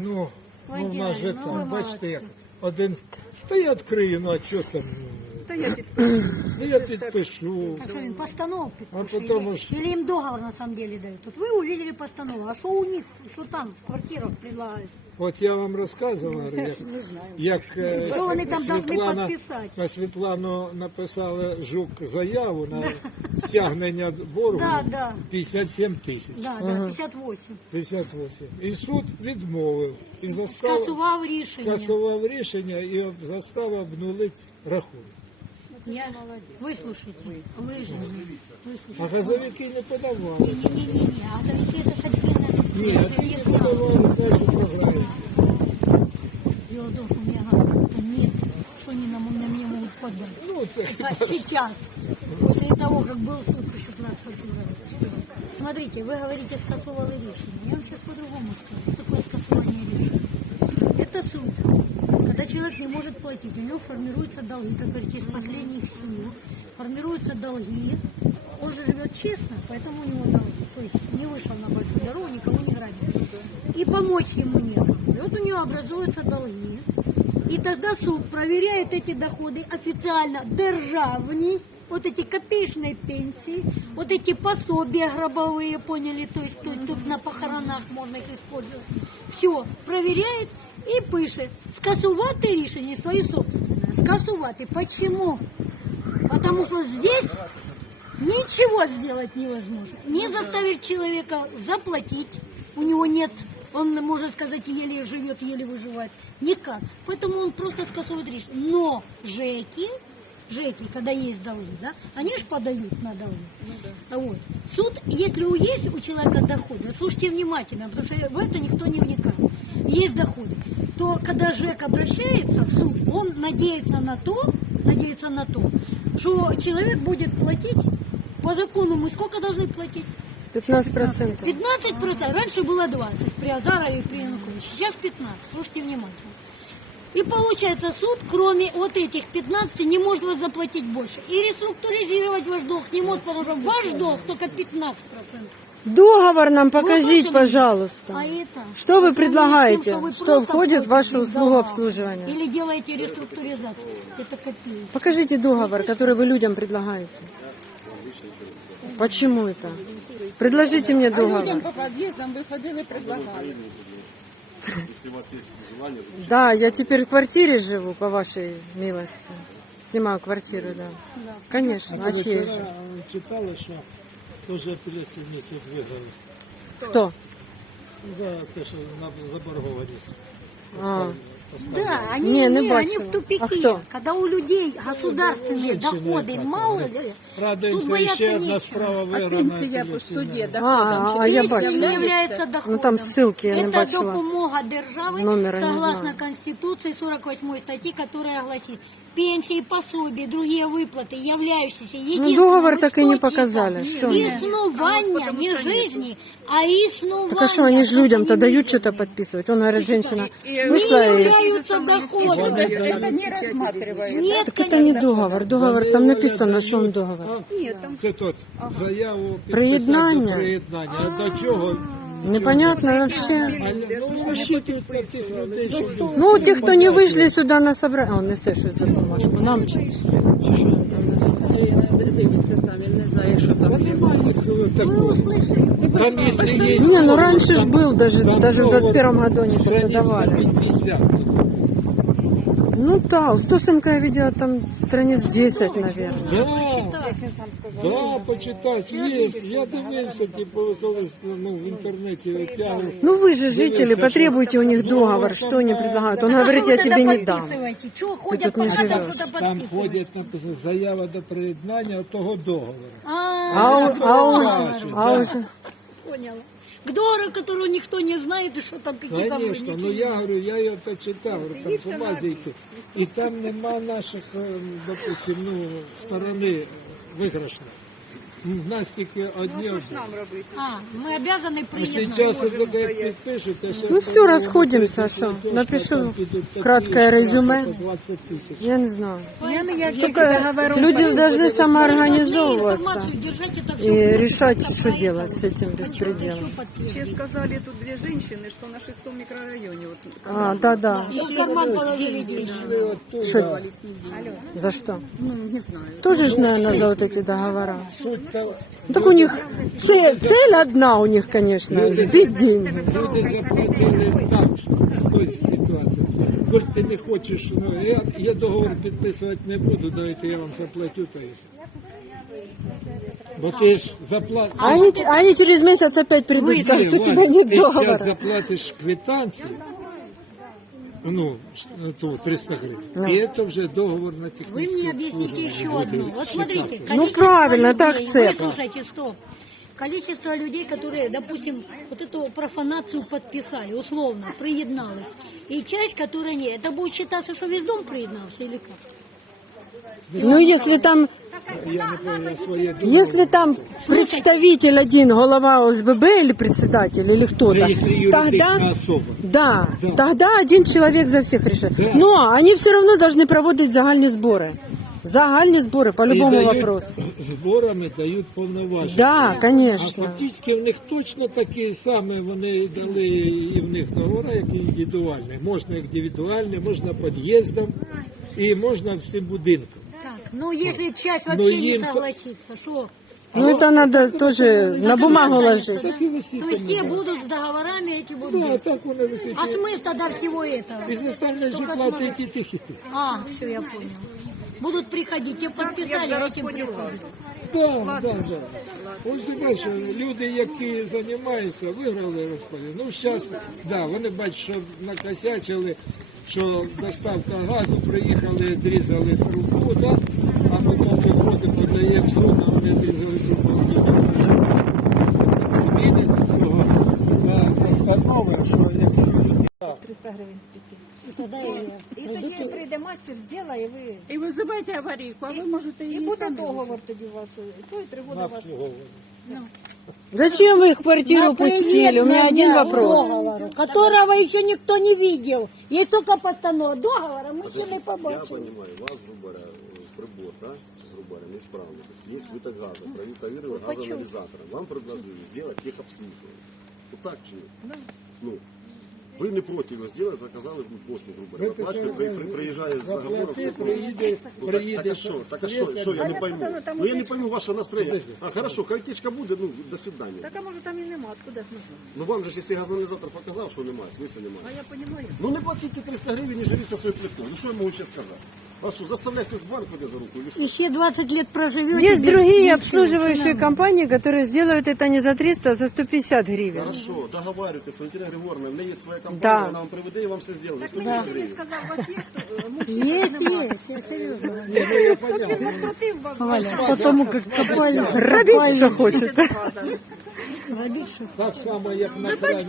Ну, Ви ну в нас же ідеально, ну, ви там, бачите, як молодці. один. Та я відкрию, ну а що там? Та я підпишу. Ну я підпишу. Так что им постановку А подпиши, потом или, уж- или им договор на самом деле дают. Вот вы увидели постанову, а что у них, что там в квартирах предлагают? От я вам розказував, говорю, як, як е, Що вони там должны Світлана, підписати? на Світлану написали жук заяву на стягнення боргу Да, да. 57 тисяч. Да, да, 58. 58. І суд відмовив. І застав, Скасував рішення. скасував рішення і об- заставив обнулити рахунок. Я... Выслушайте, вы же, А выслушайте. газовики не подавали. Не-не-не, а газовики это ж отдельно. Ні, а ті не подавали, значить програли. Дело в том, что у меня газа нет. Что они на, на меня могут подать? Ну, А сейчас, после того, как был суд 16 февраля. Смотрите, вы говорите скасовали решение. Я вам сейчас по-другому скажу. Что такое скасование решения? Это суд. Когда человек не может платить, у него формируются долги, как говорите, из последних сил. Формируются долги. Он же живет честно, поэтому у него долги. То есть вышел на большую дорогу, никого не грабил. И помочь ему некому. И вот у него образуются долги. И тогда суд проверяет эти доходы официально державні, вот эти копеечные пенсии, вот эти пособия гробовые, поняли, то есть тут, тут на похоронах можно их использовать. Все, проверяет и пишет, скасувати рішення свои собственное. Скасувати. Почему? Потому что здесь ничего сделать невозможно. Не заставить человека заплатить, у него нет, он, можно сказать, еле живет, еле выживает. Никак. Поэтому он просто скасывает решение. Но ЖЭКи, ЖЭКи, когда есть долги, да, они же подают на долги. Вот. Суд, если у- есть у человека доходы, слушайте внимательно, потому что в это никто не вникает, есть доходы, то когда ЖЭК обращается в суд, он надеется на то, надеется на то, что человек будет платить по закону мы сколько должны платить? 15%. 15%. Раньше было 20 при Азарове и при Януковиче. Сейчас 15. Слушайте внимательно. И получается, суд, кроме вот этих 15, не может вас заплатить больше. И реструктуризировать ваш долг не может, потому что ваш долг только 15%. Договор нам покажите, слышали? пожалуйста. А это? Что вы предлагаете? тем, вы Что просто входит в вашу услугу обслуживания? Или делаете реструктуризацию. Это копейки. Покажите договор, который вы людям предлагаете. Почему это? Предложите мне А людям договор. по під'їздам виходили, предлагали. Да, я теперь в квартире живу, по вашей милости. Снимаю квартиру, да. Да. Конечно, а ви чьей вчора же? читали, що теж апеляційний суд виграв Кто? за те, що на заборгованість. А. поставили- поставили. Да, они, Не, не не, бачила. они в тупике. А кто? Когда у людей государственные Женщины доходы как, мало, они тут Радується, бояться ще одна нечего. справа А виграна. пенсія в апеляційна. суді А, доходом. а я Чи бачила. не являється? является доходом. Ну, там ссылки я не Это бачила. допомога державы, Номера не согласно знаю. Конституции 48 статьи, которая гласит, пенсии, пособия, другие выплаты, являющиеся единственным Ну, договор так и не источником показали. Что они? Існування не жизни, а існування. Так а что, они же потому людям-то что не дают видно. что-то подписывать? Он говорит, женщина И- вышла Не и... являются доходом. Вони дають- Это не рассматривается. Нет, Так это не договор. Договор, там Вони написано, что он дають, договор. а, Це тут заяву підписати Приєднання? до приєднання. А до чого? Непонятно вообще. А, ну, розчитують на тих людей, що Ну, те, кто не вышли сюда на собрание... Он несе щось за бумажку. Нам чи чи що він там несе? Дивіться самі, не знаю, що там. Та немає нікого такого. Там, якщо є... Не, ну раньше ж был, даже, Там даже в того 21 году они страниц продавали. на 50. Ну да, у Стосенко я видела там страниц 10, наверное. Да, да, почитати є. Я дивився, типу, колись ну, в інтернеті витягував. Ну вы же жители, потребуйте у них договор, что они предлагают. Он говорит, я тебе не дам. Чего тут ходят не пока там живешь. что-то Там подписывают? ходять написано заява до приєднання того договору. А, А, у- а уже, бачу, а да. уже. поняла. К договору, которого никто не знает, и что там какие-то Звісно, ну я говорю, я його то читав, говорю, там по базі йти. І там нема наших, е, допустим, ну, сторони виграшної. в нас тільки одні. Що ж нам робити? А, мы обязаны А признать. сейчас это як підпишуть, а щас Ну, все, по-новому расходимся, підпишуть, що? точно, Напишу там підуть такі краткое штрафи резюме. по 20 тисяч. Я не знаю. Поэтому я Только люди должны самоорганизовываться информацию держать это всё. и решать, что делать с этим беспределом. Ще сказали тут дві жінки, що на шестому мікрорайоні. От, А, да-да. И в карман положили деньги. Пішли оттуда. Что? За что? ну, не знаю. Тоже ж, наверное, за вот эти договора. Суть того, Ну, Так у них цель, цель одна у них, конечно, сбить деньги. Люди заплатили так з тої ситуації. Коль ти не хочеш, ну я, я договор підписувати не буду, давайте я вам заплатю, то і. Бо ти ж заплатиш. А они, они через месяц опять придут, Ні, скажут, у Вань, тебя нет ти зараз договора. заплатиш квитанцію, ну, ту 300 гривень. Ну. І це вже договор на Вы технічне мне объясните еще одну. Вот смотрите, Ну, правильно, это людей, акцепт. Выслушайте, стоп. Количество людей, которые, допустим, вот эту профанацию подписали, условно, приедналось, и часть, которая нет, это будет считаться, что весь дом приеднался или как? Ну, если там, Я не пам'ятаю, я своє договор. если там представитель один, голова ОСББ или председатель, или кто-то, Це якщо юридична тогда, особа. да, Да. тогда один человек за всех решает. Да. Но они все равно должны проводить загальные сборы. Загальные сборы по І любому дають- вопросу. Зборами дають повноваження. Да, А конечно. фактично в них точно такі самі вони дали і в них договори, як і індивідуальні. Можна індивідуальні, можна під'їздом і можна всім будинкам. Так, ну если часть Ну, вообще не им- согласится, что? Ну, это надо тоже на бумагу ложить. Так і висить. То есть те будут с договорами, эти будут Да, без. так воно висить. А смысл тогда всего этого? Із нестальної же Только плати смотри. ті тихі. А, все, я понял. Будут приходить, те подписали, за этим розподіл приходят. Да, да, да. Ось ти бачиш, люди, які займаються, виграли розподіл. Ну, зараз, да, вони бачать, що накосячили, що доставка газу, приїхали, дрізали трубу, да, а потім виходить, подає в суд, а вони дрізали трубу. Змінять цього постанови, що якщо люди... И тогда я І тоді прийде мастер, зробить, і ви І визивайте аварійку, а ви можете і буде самі договор тоді у вас. І то і три роки вас. Зачем вы их в квартиру пустили? У меня один вопрос. Договора, которого еще никто не видел. Есть только постанова договора, мы еще не Я побачили. понимаю, у вас, грубо говоря, э, прибор, да, грубо говоря, неисправный. То есть есть выток газа, проинсталлировали газоанализатором. Вам предложили сделать техобслуживание. Вот так же. Ну, вы не против его сделать, заказали ну, послугу, грубо говоря. Ви Оплачиваете, при, при, приезжая с договором, заплати, все приїде, Ну, так, так, приїде а что, так а что, слесар. что я не я пойму? подумала, там Ну я не утечка. пойму ваше настроение. А хорошо, хай утечка буде, ну до свидания. Так а може там і нема, откуда ж не знаю. Ну вам же ж якщо газоаналізатор показав, що немає, смисла А немає. я розумію. Ну не платіть ті 300 гривень, не живіться своєю плиткою. Ну що я можу ще сказати? А що, заставляти хтось банк веде за руку? Или що? Еще 20 лет проживете. Есть без другие ничего. обслуживающие компании, которые сделают это не за 300, а за 150 гривен. Хорошо, договаривайтесь, Валентина Григорьевна, у меня есть своя компания, Да. она вам приведе и вам все сделает. Так За мені 150 ще він гривен. сказав, у вас є хто? е, мужчина? Есть, есть, я серьезно. Ні, ну я поняв. Ну, платив вам. Валя, потому как копали, Робить, что хочет. Водить, что Так само, як на крані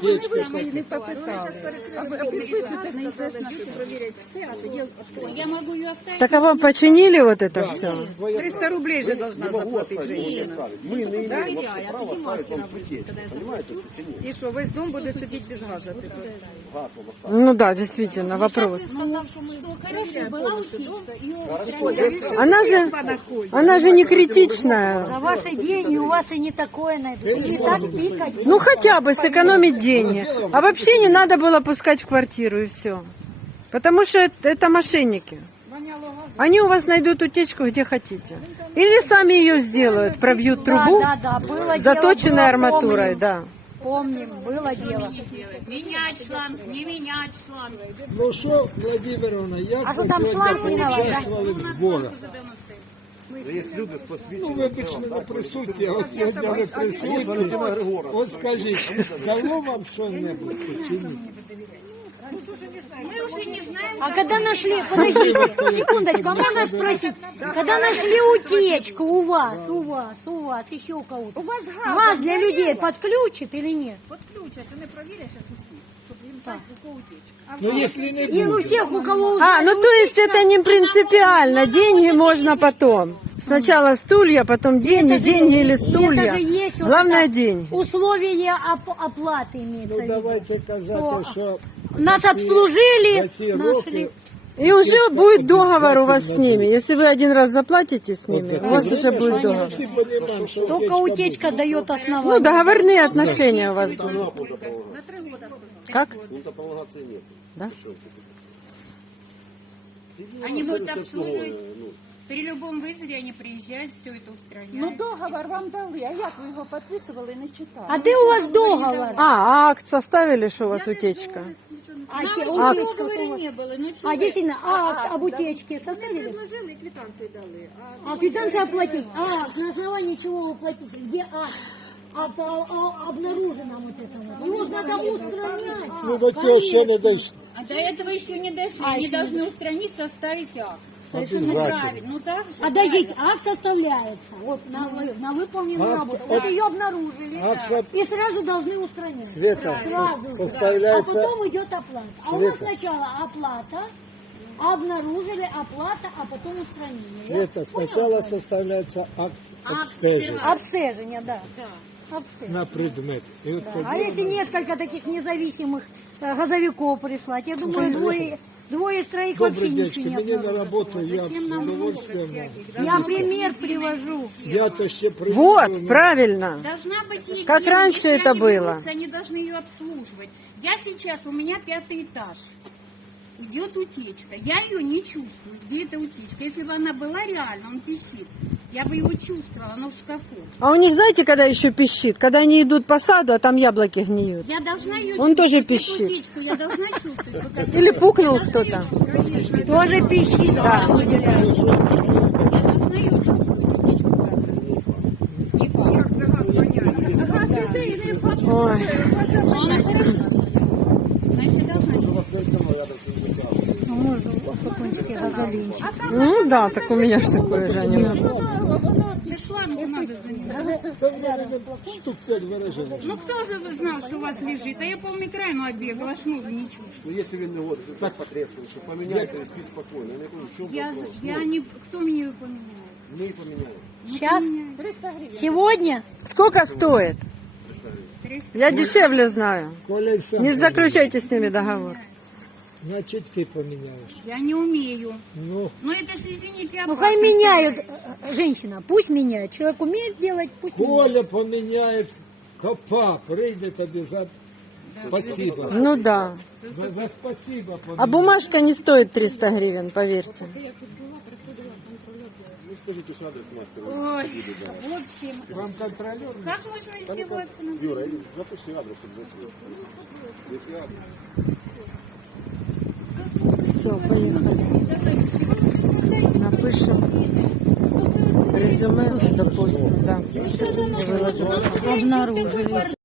пічку, і печка. А ви підписуєте на Провірять все, а тоді Я могу ее оставить. Так а вам починили вот это все? 300 рублей же должна Не могу заплатить оставить, не женщина. оставить. Мы не имеем вообще права ставить вам сутей. Понимаете, что нет? І що, весь дом буде сидіти без газу? тепер? Газ вам оставить. Ну да, действительно, вопрос. Что хорошая была утечка, ее Она же, она же не критичная. За ваши деньги у вас и не такое найдут. И не так пикать. Ну хотя бы сэкономить деньги. А вообще не надо было пускать в квартиру и все. Потому что это, это мошенники. Они у вас найдут утечку где хотите. Или сами ее сделают, пробьют трубу Да, да, да, было заточенной дело, было, арматурой, помним. да. Помним, было дело. Менять шланг, не менять шланг. Ну що, Владимировна, як А що ви там сьогодні шланг міняли, поучаствували в зборах? Є люди з Ну, посвідченням. вибачте, не присутні, а от сьогодні ви присутні. Валентина Григорівна. От скажіть, дало вам що-небудь чи ні? Мы уже не знаем, А когда нашли, подождите, секундочку, а можно спросить, когда нашли утечку у вас, у вас, у вас, еще у кого-то, У вас газ для людей подключит или нет? Подключать, вони провірять зараз усі, щоб їм знати, у кого утечка. Ну, якщо не И у буде. тех, у кого А, ну то есть это не принципиально, деньги можно потом. Сначала стулья, потом деньги, Это же- деньги или это стулья. же есть вот Главное это деньги. Условия оп- оплаты имеется в Ну виду. давайте казати, Що що Нас за ці- обслужили, за ці нашли. роки И уже Течка будет договор у вас с обязательно ними. Если вы один раз заплатите с ними, Оце у вас це уже время, будет що ми договор. всі понімаємо, що Только утечка утечка дает основание. Ну, договорные отношения у вас будут. Два года пролонгация. Как? Ну-то пролонгации нет. Да? Причем тут это? Они будут Сервис обслуживать. ну, При любом вызове они приезжают, все это устраняют. Ну договор вам дали, а як ви його підписували, не читали? А ты у вас договор. А, акт составили, что у вас утечка? А, Нам те- еще утечка договора у вас. не было. Ну, чё А действительно, акт об утечке составили? Предложили, квитанцию дали. А А квитанцию оплатить? А, на основании чего вы платите? Где акт? А, по- а, обнаружено вот это вот. Его ж надо устранять. Ну до цього ще не дійшло. А до этого еще не дошли. А, они еще не должны устранить, составить акт. Обязательно. Правильно. Ну так же. Подождите, акт составляется вот на, вы- на выполненную Акт- работу. акт- Вот ее обнаружили. акт со- И сразу должны устранять. Света, Сразу. со- составляется- А потом идет оплата. А у нас Света. сначала оплата, обнаружили оплата, а потом устранение. Света, спочатку составляється акт Акт обстеження сперва. Обстежение, да. Да. Обстежение. на предмет. І от тоді А если несколько таких независимых э, газовиков прислать, я думаю, двое, двое из троих вообще Добре, ничего не мені на роботу я Зачем з нам много удовольствием. всяких? Я пример привожу. система. Я то ще приїду. Вот, правильно. Должна быть единая. Как раньше Если это они было. берутся, Они должны ее обслуживать. Я сейчас, у меня пятый этаж. Идет утечка. Я ее не чувствую, где эта утечка. Если бы она была реально, он пищит. Я бы его чувствовала, оно в шкафу. А у них, знаете, когда еще пищит? Когда они идут по саду, а там яблоки гниют. Я должна ее Он тоже пищит. Утечку я должна чувствовать. Или пукнул кто-то. Тоже пищит, да. Я должна ее чувствовать, утечку газа. Не факт. Ой. Но она хорошо. Значит, я должна чувствовать. у вас рядом рядом с индикатором. Ну, можно какой-нибудь газолинчик. Ну да, так у меня ж такое же, а не нужно. Да шлангу надо заменить. Штук п'ять виражень. Ну кто же знал, что у вас лежит? А я по микрону оббегала, шнур не чувствую. Ну, если він не год, так потрескали, що поміняйте і спіть спокійно. Я не кажу, що Я, вопрос? я не... Кто мне ее поменяет? Ми і поміняємо. Сейчас? Сегодня? Сколько стоит? 300. Я дешевле знаю. Коля й сам Не поміняє. заключайте с ними договор. Значить, ти поміняєш. Я не умею. Ну, Но это ж, извините, Ну опасно хай меняют. становится. э, Женщина, пусть меняет. Человек умеет делать, пусть меняет. Коля поміняє копа, прийде тобі за спасибо. Ну да. За, за спасибо А поміняє. бумажка не стоит 300 гривен, поверьте. Ви скажіть ось адрес мастера. Ой, Буде, да. в общем, Вам контролер? как можно издеваться над Юра, іди, запиши адрес, щоб записати. Який адрес? Все, поехали. Напишем резюме, допустим, да. И выложим. Обнаружили.